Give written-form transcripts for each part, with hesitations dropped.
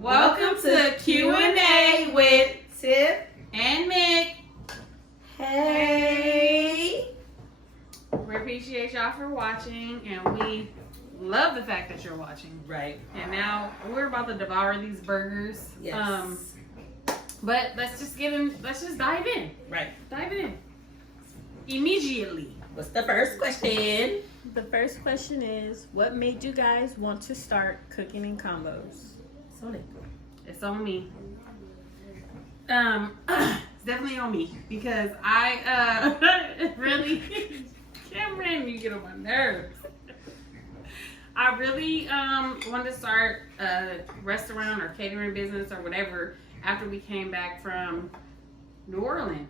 Welcome to Q&A with Tiff and Mick. Hey. We appreciate y'all for watching, and we love the fact that you're watching. Right. And now we're about to devour these burgers. Yes. But let's just dive in. Right. Dive in. Immediately. What's the first question? The first question is, what made you guys want to start cooking in combos? Sonic. It's on me. It's definitely on me because I really Cameron, you get on my nerves. I really wanted to start a restaurant or catering business or whatever after we came back from New Orleans.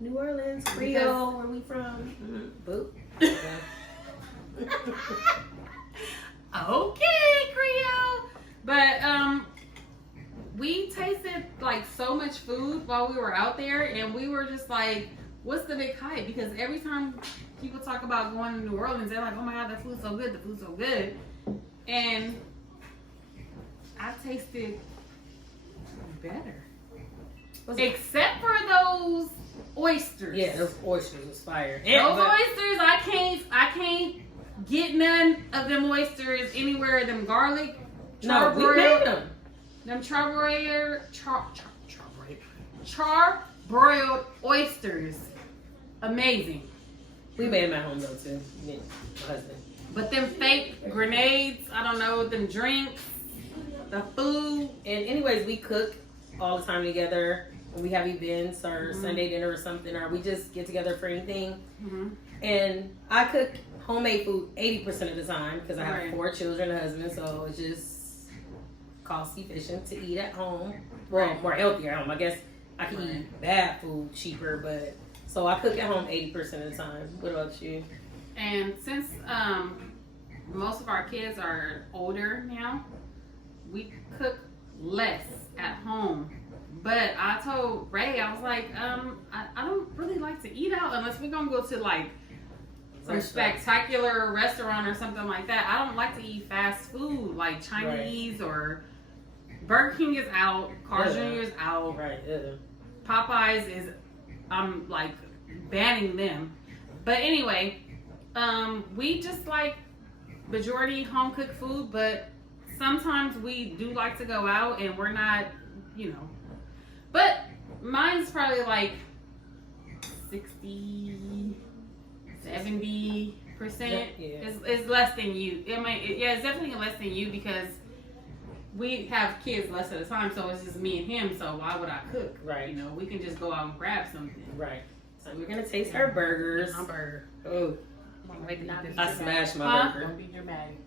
New Orleans, Creole, where we from? Boop. Okay, Creole. But we tasted like so much food while we were out there, and we were just like, what's the big hype? Because every time people talk about going to New Orleans, they're like, oh my God, the food's so good, the food's so good. And I tasted better. Except for those oysters. Yeah, those oysters was fire. Those oysters, I can't get none of them oysters anywhere. Them garlic, No, we made them. Them charbroiled oysters. Amazing. We made them at home though too. Me and my husband. But them fake grenades, I don't know, them drinks, the food. And anyways, we cook all the time together. When we have events or Sunday dinner or something, or we just get together for anything. And I cook homemade food 80% of the time because I have 4 children and a husband, so it's just cost efficient to eat at home. Well, more healthy at home. I guess I can eat bad food cheaper, but so I cook at home 80% of the time. What about you? And since most of our kids are older now, we cook less at home. But I told Ray, I was like, I don't really like to eat out unless we're gonna go to like some spectacular restaurant or something like that. I don't like to eat fast food like Chinese or Burger King is out, Carl's Jr. is out. Popeyes is, I'm like banning them. But anyway, we just like majority home cooked food, but sometimes we do like to go out and we're not, but mine's probably like 60, 70%. It's less than you. It's definitely less than you because we have kids less of the time, so it's just me and him. So why would I cook? Right. We can just go out and grab something. Right. So we're gonna taste our burgers. My burger. Oh, I smashed my burger. Don't be dramatic.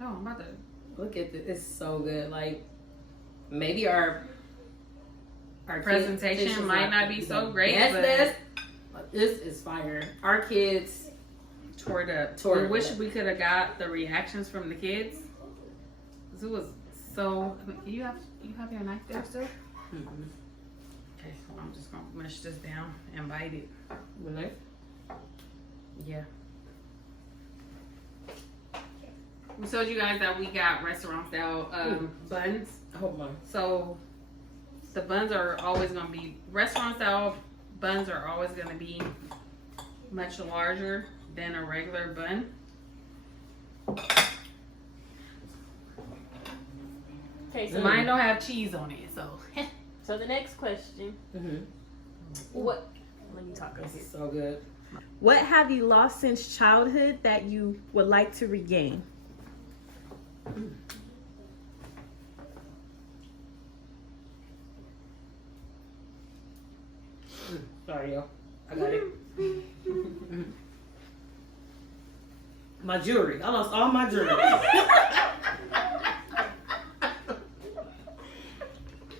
Oh, I'm about to look at this. It's so good. Like maybe our presentation might not be so great, but this is fire. Our kids tore it up. We wish we could have got the reactions from the kids. It was so. You have your knife there still? Okay, so I'm just gonna mush this down and bite it. The knife? Yeah. We told you guys that we got restaurant style buns. Oh my. So the buns are always going to be, restaurant style buns are always going to be much larger than a regular bun. Okay, so Mine don't have cheese on it, so. So the next question. What? Let me talk. This is so good. What have you lost since childhood that you would like to regain? Sorry, yo. I got it. My jewelry. I lost all my jewelry.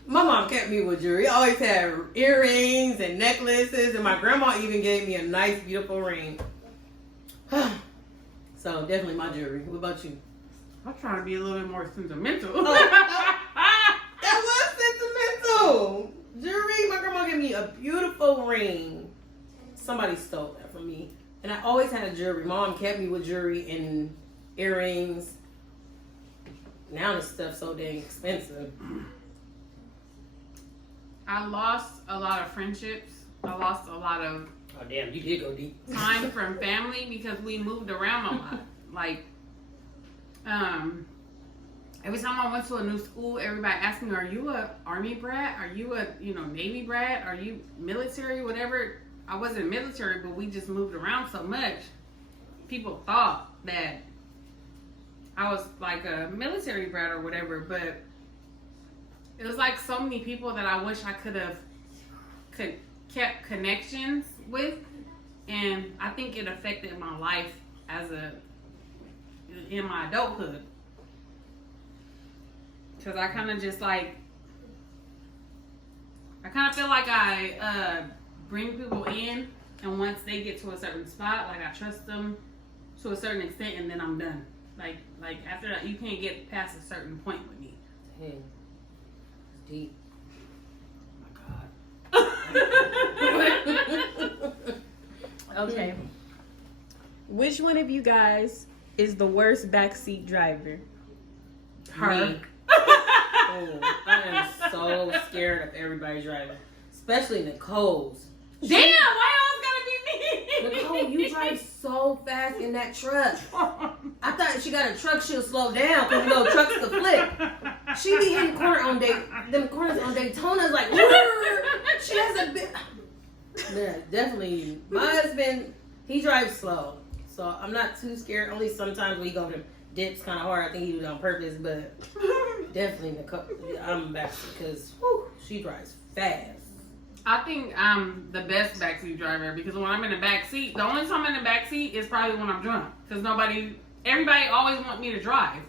My mom kept me with jewelry. I always had earrings and necklaces, and my grandma even gave me a nice, beautiful ring. So definitely my jewelry. What about you? I'm trying to be a little bit more sentimental. That was sentimental. Jewelry. My grandma gave me a beautiful ring. Somebody stole that from me. And I always had a jewelry. Mom kept me with jewelry and earrings. Now this stuff's so dang expensive. I lost a lot of friendships. I lost a lot of Oh damn, you did go deep. time from family because we moved around a lot. Like, every time I went to a new school, everybody asked me, "Are you a Army brat? Are you a Navy brat? Are you military? Whatever." I wasn't military, but we just moved around so much. People thought that I was like a military brat or whatever, but it was like so many people that I wish I could have kept connections with, and I think it affected my life in my adulthood, because I kind of just like feel like I bring people in, and once they get to a certain spot, like I trust them to a certain extent, and then I'm done. Like after that, you can't get past a certain point with me. Dang. It's deep. Oh my God. Okay. Which one of you guys is the worst backseat driver? Her. Me. Oh, I am so scared of everybody driving, especially Nicole's. Damn, why always gotta be me? Nicole, you drive so fast in that truck. I thought she got a truck, she'll slow down because trucks can flip. She be hitting them corners on Daytona like, she has a bit. Yeah, definitely. My husband, he drives slow, so I'm not too scared. Only sometimes when he go to dips kind of hard, I think he do it on purpose, but definitely Nicole. I'm back because she drives fast. I think I'm the best backseat driver because when I'm in the back seat, the only time I'm in the back seat is probably when I'm drunk because everybody always want me to drive.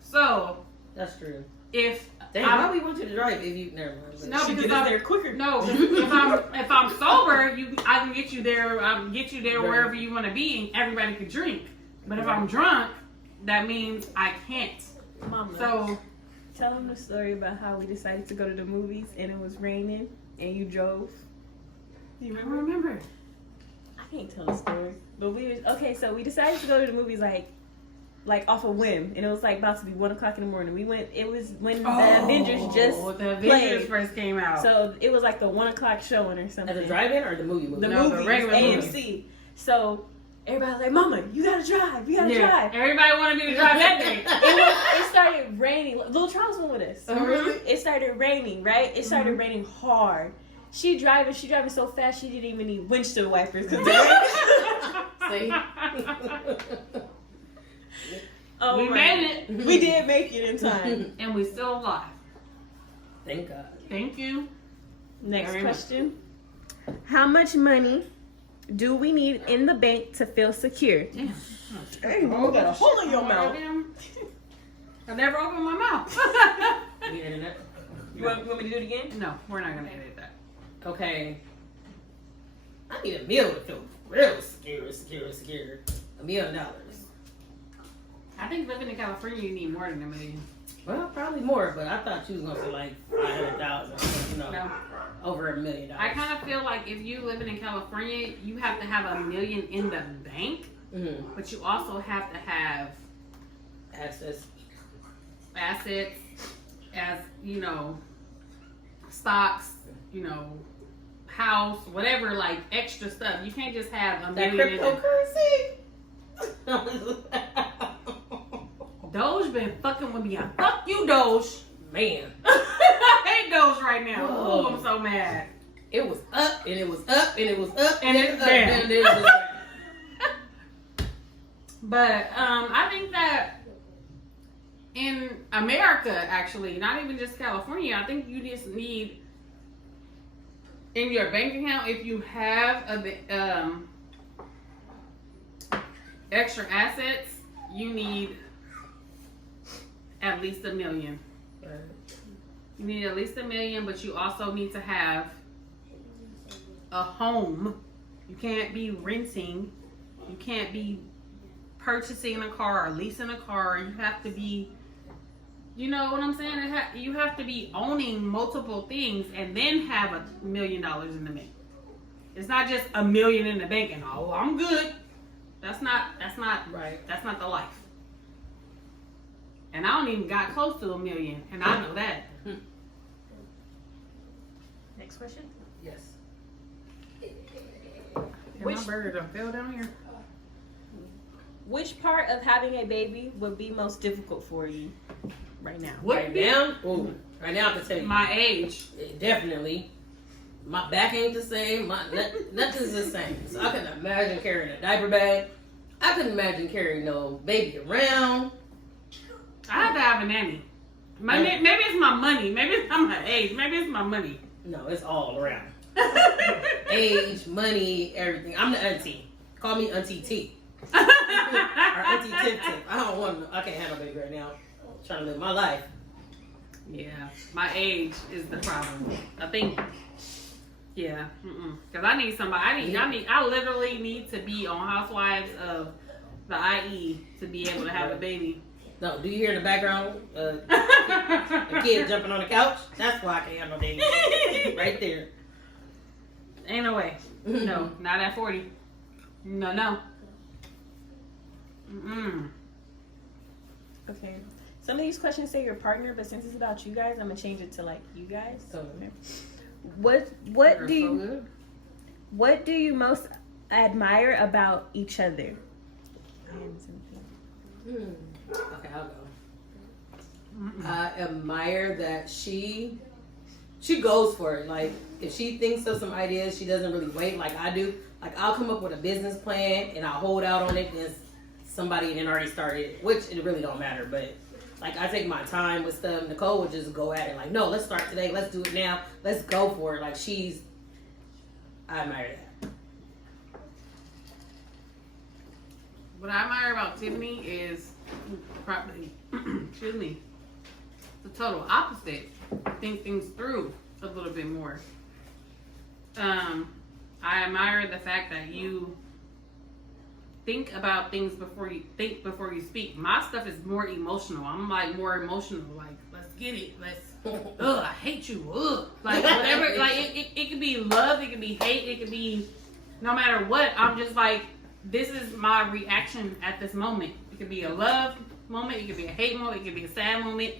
So That's true. if Why we want you to drive if you never mind? No, because I'm there quicker. No, if I'm sober, I can get you there. I'll get you there wherever you want to be, and everybody can drink. But if I'm drunk, that means I can't. Mama. So Tell them the story about how we decided to go to the movies and it was raining and you drove. I don't remember. I can't tell the story, but so we decided to go to the movies like off a whim, and it was like about to be 1:00 in the morning. We went. It was when the Avengers just played. First came out. So it was like the 1:00 showing or something. At the drive-in or the movie? The No, movies, the regular AMC. movie. So everybody was like, "Mama, you gotta drive. You gotta drive." Everybody wanted me to drive that day. It started raining. Little Charles went with us. Mm-hmm. It started raining, right? It started raining hard. She driving so fast she didn't even need windshield wipers. See? Oh, We made it. We did make it in time. And we still alive. Thank God. Thank you. Next Very question. How much money do we need in the bank to feel secure? Damn. Dang, you got a hole in your mouth. I never opened my mouth. You edit it? You want me to do it again? No, we're not gonna edit that. Okay. I need a meal to feel real secure. $1 million. I think living in California, you need more than $1 million. Well, probably more, but I thought you was gonna say like 500,000. No. Over $1 million. I kind of feel like if you living in California, you have to have $1 million in the bank, but you also have to have assets, as stocks, house, whatever, like extra stuff. You can't just have $1 that million. cryptocurrency. Doge been fucking with me. Fuck you, Doge. Man, I hate Doge right now. Oh. Oh, I'm so mad. it was up and it was up and it was up And and it's up down. and it was down. But I think that in America, actually, not even just California, I think you just need in your bank account, if you have extra assets, you need at least $1 million. You need at least $1 million, but you also need to have a home. You can't be renting. You can't be purchasing a car or leasing a car. You have to be, you know what I'm saying? You have to be owning multiple things and then have $1 million in the bank. It's not just $1 million in the bank and I'm good. That's not Right. That's not the life. And I don't even got close to 1 million, and I know that. Next question. Yes. My burger done fell down here. Which part of having a baby would be most difficult for you right now? Right now? Ooh. Right now, I can tell you. My age. Definitely. My back ain't the same. Nothing's the same. So I couldn't imagine carrying a diaper bag. I couldn't imagine carrying no baby around. I have to have a nanny. Maybe it's my money. Maybe it's not my age. Maybe it's my money. No, it's all around. Age, money, everything. I'm the auntie. Call me Auntie T. Or Auntie Tiff. I can't have a baby right now. I'm trying to live my life. Yeah, my age is the problem. I think. Yeah, because I need somebody. I literally need to be on Housewives of the IE to be able to have a baby. No, do you hear in the background a kid jumping on the couch? That's why I can't have no baby. Right there. Ain't no way. No, not at 40. No. Okay. Some of these questions say your partner, but since it's about you guys, I'm gonna change it to like you guys. So, okay. What do you most admire about each other? Okay, I'll go. I admire that she goes for it. Like, if she thinks of some ideas, she doesn't really wait like I do. Like, I'll come up with a business plan and I'll hold out on it, and somebody then already started, which it really don't matter. But like, I take my time with stuff. Nicole would just go at it like, no, let's start today. Let's do it now. Let's go for it. Like, I admire that. What I admire about Tiffany is probably, excuse me, the total opposite. Think things through a little bit more. I admire the fact that you think about things before you speak. My stuff is more emotional. I'm like more emotional. Like, let's get it. I hate you. Like, whatever. Like, it could be love. It could be hate. It could be no matter what. I'm just like, this is my reaction at this moment. It could be a love moment. It could be a hate moment. It could be a sad moment.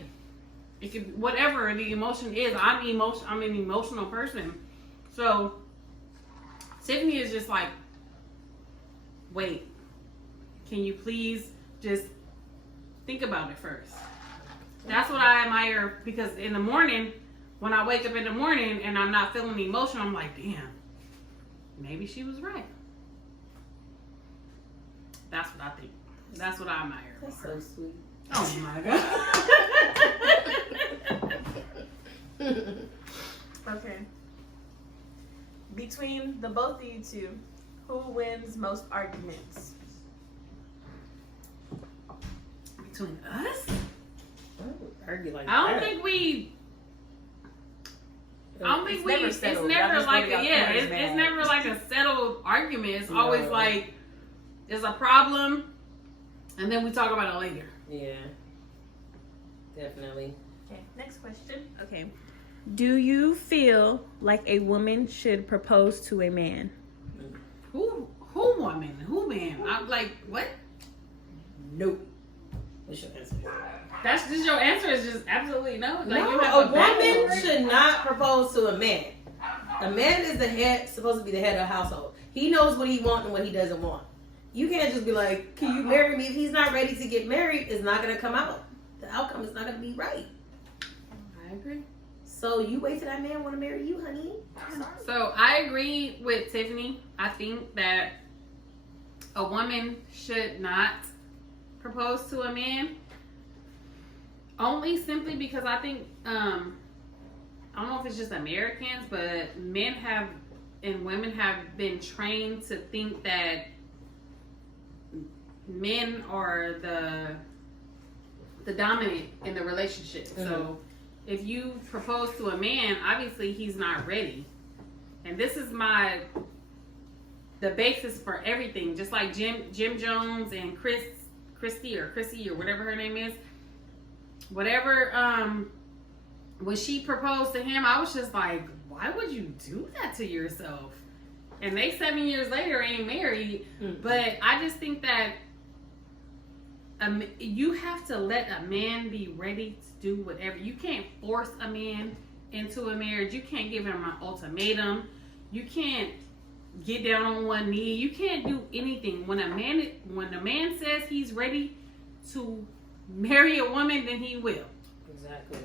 It could be whatever the emotion is. I'm an emotional person. So Tiffany is just like, wait, can you please just think about it first? That's what I admire, because in the morning, when I wake up in the morning and I'm not feeling emotion, I'm like, damn, maybe she was right. That's what I think. That's what I admire. That's so sweet. Oh my God. Okay. Between the both of you two, who wins most arguments? Between us? I don't argue like I don't that. think we. It's never like a settled argument. It's always like there's a problem, and then we talk about it later. Yeah. Definitely. Okay, next question. Okay. Do you feel like a woman should propose to a man? Who woman? Who man? I'm like, what? Nope. What's your answer? That's just your answer is just absolutely no. Like, No, you have a background. woman should not propose to a man. A man is supposed to be the head of the household. He knows what he wants and what he doesn't want. You can't just be like, can you marry me? If he's not ready to get married, it's not going to come out. The outcome is not going to be right. I agree. So you wait till that man want to marry you, honey. So I agree with Tiffany. I think that a woman should not propose to a man. Only simply because I think, I don't know if it's just Americans, but men have and women have been trained to think that men are the dominant in the relationship. Mm-hmm. So if you propose to a man, obviously he's not ready. And this is the basis for everything. Just like Jim Jones and Christy or whatever her name is. Whatever, when she proposed to him, I was just like, why would you do that to yourself? And they 7 years later ain't married. Mm-hmm. But I just think that you have to let a man be ready to do whatever. You can't force a man into a marriage. You can't give him an ultimatum. You can't get down on one knee. You can't do anything. When a man says he's ready to marry a woman, then he will. Exactly.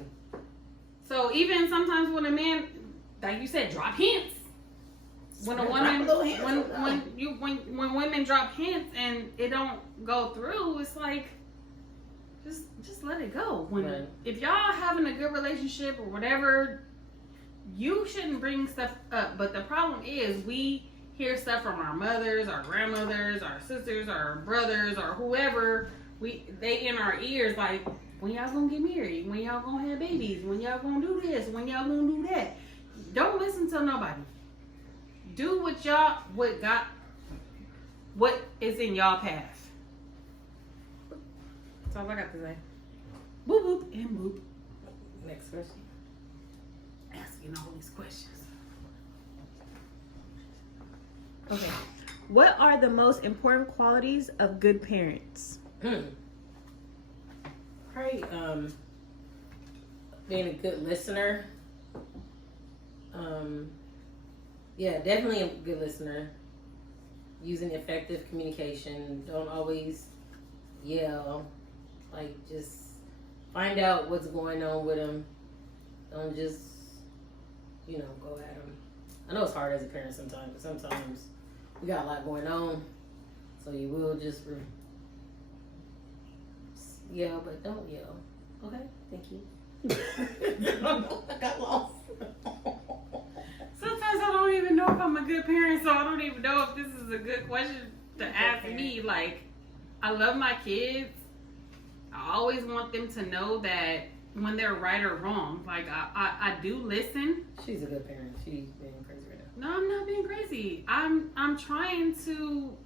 So even sometimes when a man, like you said, drop hints. When a woman, when women drop hints and it don't go through, it's like, just let it go. When if y'all having a good relationship or whatever, you shouldn't bring stuff up. But the problem is we hear stuff from our mothers, our grandmothers, our sisters, our brothers, or whoever. They in our ears like, when y'all gonna get married? When y'all gonna have babies? When y'all gonna do this? When y'all gonna do that? Don't listen to nobody. Do what is in y'all path. That's all I got to say. Boop, boop, and boop. Next question. Asking all these questions. Okay. What are the most important qualities of good parents? Probably being a good listener. Yeah, definitely a good listener. Using effective communication. Don't always yell. Like, just find out what's going on with them. Don't just, go at them. I know it's hard as a parent sometimes, but sometimes we got a lot going on. So you will just yell, but don't yell. Okay? Thank you. I got lost. Sometimes I don't even know if I'm a good parent, so I don't even know if this is a good question to ask me. Like, I love my kids. I always want them to know that when they're right or wrong. Like, I do listen. She's a good parent. She's being crazy right now. No, I'm not being crazy. I'm trying to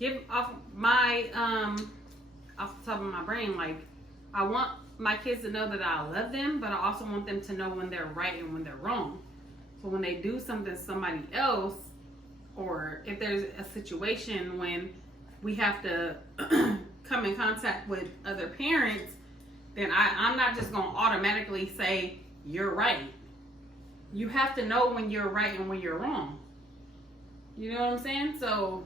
give off my off the top of my brain. Like, I want my kids to know that I love them, but I also want them to know when they're right and when they're wrong. So when they do something to somebody else, or if there's a situation when we have to come in contact with other parents, then I'm not just going to automatically say, you're right. You have to know when you're right and when you're wrong. You know what I'm saying? So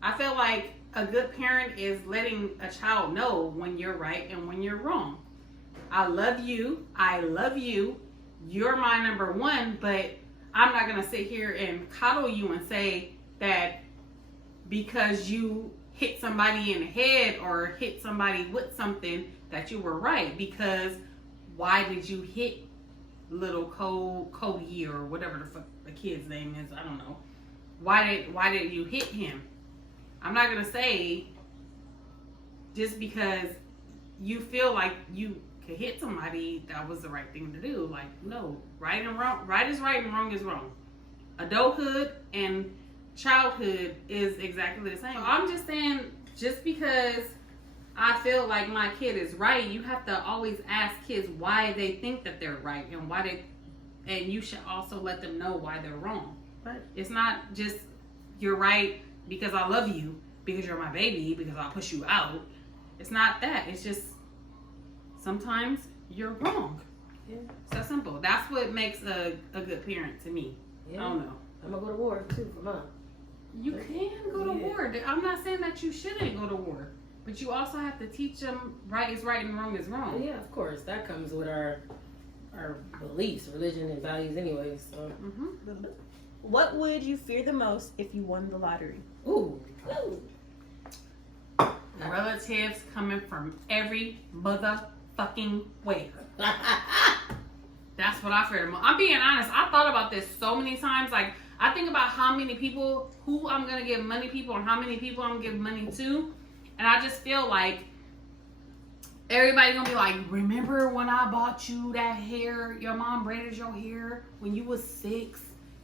I feel like a good parent is letting a child know when you're right and when you're wrong. I love you. You're my number one, but I'm not going to sit here and coddle you and say that because you hit somebody in the head or hit somebody with something that you were right. Because why did you hit little Cody or whatever the fuck the kid's name is? I don't know. Why did you hit him? I'm not going to say just because you feel like you could hit somebody that was the right thing to do. Like, no, right and wrong, right is right and wrong is wrong. Adulthood and childhood is exactly the same. So I'm just saying, just because I feel like my kid is right, you have to always ask kids why they think that they're right and you should also let them know why they're wrong. Right. It's not just you're right because I love you, because you're my baby, because I'll push you out. It's not that. It's just sometimes you're wrong. Yeah. It's that simple. That's what makes a good parent to me. Yeah. I don't know. I'm going to go to war too for mom. You can go to war. I'm not saying that you shouldn't go to war. But you also have to teach them right is right and wrong is wrong. Yeah, of course. That comes with our beliefs, religion, and values anyway. So. Mm-hmm. What would you fear the most if you won the lottery? Ooh. Relatives coming from every motherfucking way. That's what I fear the most. I'm being honest. I thought about this so many times. Like, I think about how many people, who I'm going to give money people, and how many people I'm going to give money to. And I just feel like everybody's going to be like, remember when I bought you that hair? Your mom braided your hair when you was 6.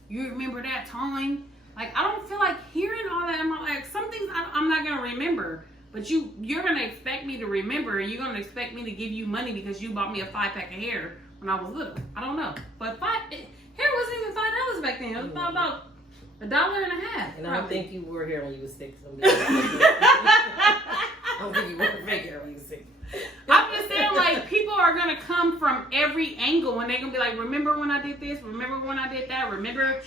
You remember that time? Like, I don't feel like hearing all that. I'm like, some things I'm not going to remember. But you're going to expect me to remember, and you're going to expect me to give you money because you bought me a 5-pack of hair when I was little. I don't know. But hair wasn't even $5 back then. It was about $1.50. And I don't think you were here when you was 6. don't think you want to fake it. You see. I'm just saying, like, people are gonna come from every angle, and they're gonna be like, "Remember when I did this? Remember when I did that? Remember."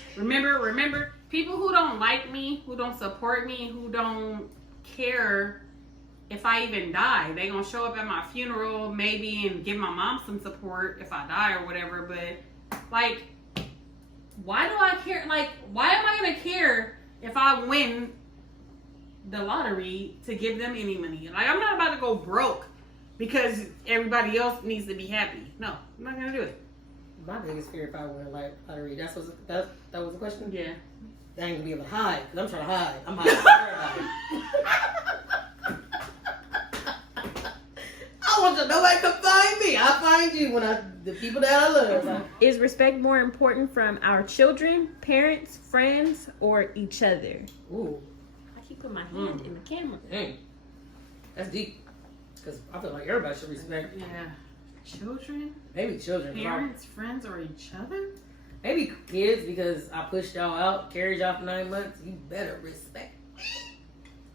People who don't like me, who don't support me, who don't care if I even die, they gonna show up at my funeral maybe and give my mom some support if I die or whatever. But like, why do I care? Like, why am I gonna care if I win the lottery to give them any money? Like, I'm not about to go broke because everybody else needs to be happy. No, I'm not gonna do it. My biggest fear if I win a lottery, that was the question? Yeah. I ain't gonna be able to hide, because I'm trying to hide. I'm hiding from everybody. I want you, nobody can find me. I find you when the people that I love. Is respect more important from our children, parents, friends, or each other? Ooh. I keep putting my hand in the camera. Dang. That's deep. Because I feel like everybody should respect. Yeah. Children, Maybe children. parents, friends, or each other. Maybe kids, because I pushed y'all out, carried y'all for 9 months. You better respect me.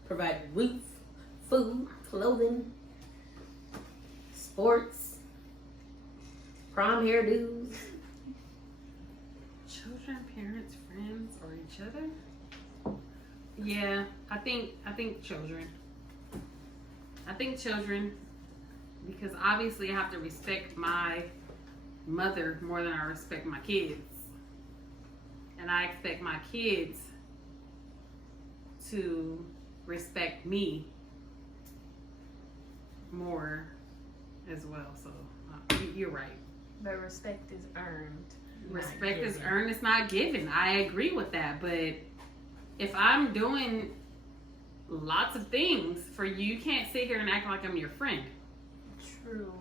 Provide roof, food, clothing, sports, prom hairdos. Children, parents, friends, or each other. Yeah, I think children. I think children, because obviously I have to respect my mother more than I respect my kids. And I expect my kids to respect me more as well. So you're right. But respect is earned. Respect is earned, it's not given. I agree with that. But if I'm doing lots of things for you, you can't sit here and act like I'm your friend. True.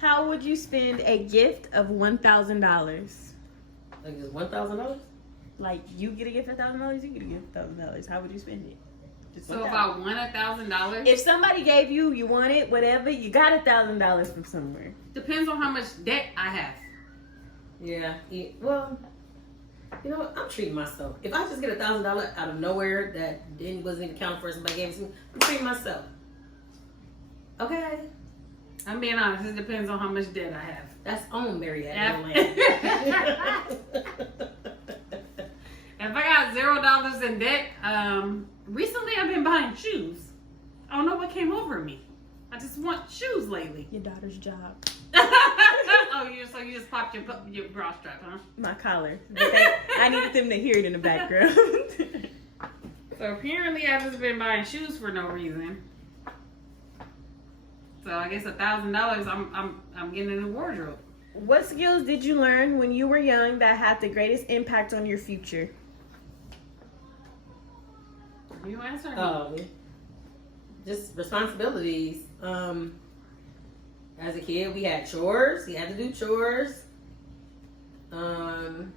How would you spend a gift of $1,000? Like it's $1,000? Like you get a gift of $1,000, you get a gift of $1,000. How would you spend it? Just So if $1,000. I won $1,000, If somebody gave you want it, whatever, you got $1,000 from somewhere. depends on how much debt I have. Yeah. Well, you know what? I'm treating myself. If I just get $1,000 out of nowhere that wasn't accounted for, somebody gave it to me, I'm treating myself. Okay. I'm being honest, it depends on how much debt I have. That's on Marietta. If I got $0 in debt, recently I've been buying shoes. I don't know what came over me. I just want shoes lately. Your daughter's job. Oh, you just popped your bra strap, huh? My collar. I needed them to hear it in the background. So apparently I've just been buying shoes for no reason. So I guess $1,000 I'm getting a new wardrobe. What skills did you learn when you were young that had the greatest impact on your future? You answer me. Just responsibilities. As a kid, we had chores. You had to do chores. When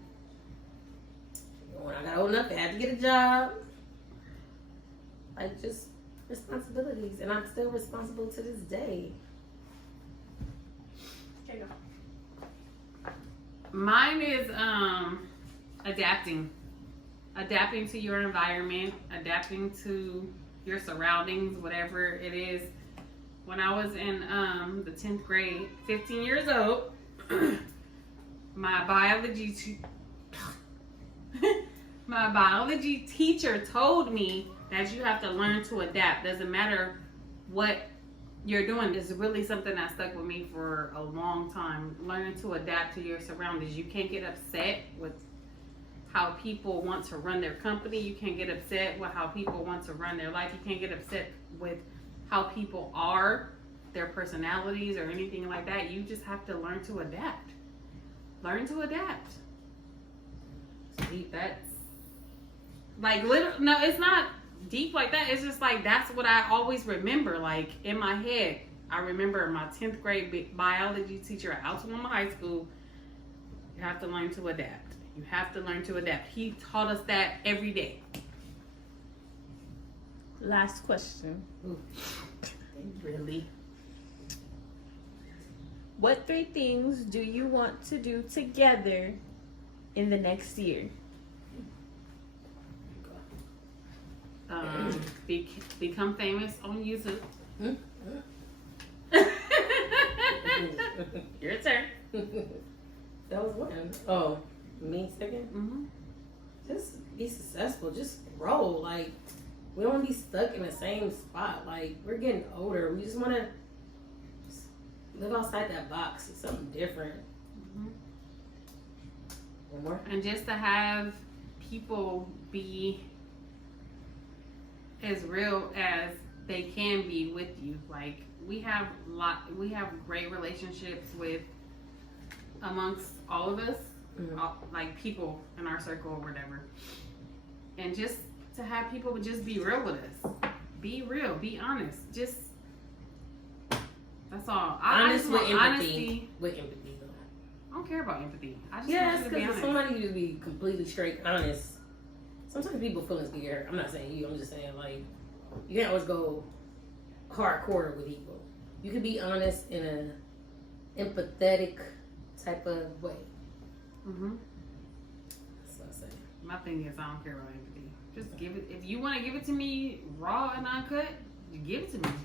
I got old enough, I had to get a job. Like, just responsibilities. And I'm still responsible to this day. Okay, go. Mine is adapting. Adapting to your environment, adapting to your surroundings, whatever it is. When I was in the 10th grade, 15 years old, my biology teacher told me that you have to learn to adapt. Doesn't matter what you're doing. It's really something that stuck with me for a long time. Learning to adapt to your surroundings. You can't get upset with how people want to run their company. You can't get upset with how people want to run their life. You can't get upset with how people are, their personalities or anything like that. You just have to learn to adapt. Learn to adapt. See, that's like no, it's not deep like that. It's just like that's what I always remember. Like in my head, I remember my 10th grade biology teacher at Altamont High School. You have to learn to adapt. You have to learn to adapt. He taught us that every day. Last question. Ooh. Really? What 3 things do you want to do together in the next year? become famous on YouTube. Your turn. That was one. Oh, me second? Mm-hmm. Just be successful. Just grow. Like, we don't want to be stuck in the same spot. Like, we're getting older. We just want to live outside that box. It's something different. Mm-hmm. One more? And just to have people be as real as they can be with you. Like, we have great relationships with amongst all of us, like people in our circle or whatever. And just to have people just be real with us. Be real, be honest. Just that's all. Honest with empathy. Honesty. With empathy, though. I don't care about empathy. I just Yes, want you to be because honest. somebody to be completely straight honest. Sometimes people feelings get hurt. I'm not saying you. I'm just saying, like, you can't always go hardcore with people. You can be honest in an empathetic type of way. Mm-hmm. That's what I say. My thing is, I don't care about empathy. Just give it. If you want to give it to me raw and uncut, you give it to me.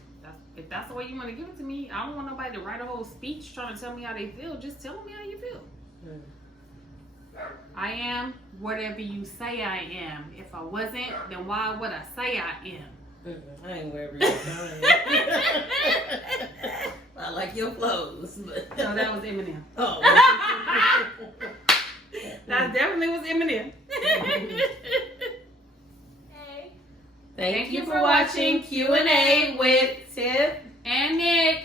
If that's the way you want to give it to me, I don't want nobody to write a whole speech trying to tell me how they feel. Just tell me how you feel. I am whatever you say I am. If I wasn't, then why would I say I am? I ain't wherever you're going. I like your clothes. But... No, that was Eminem. Oh. That definitely was Eminem. Thank you for watching Q&A with Tiff and Nick.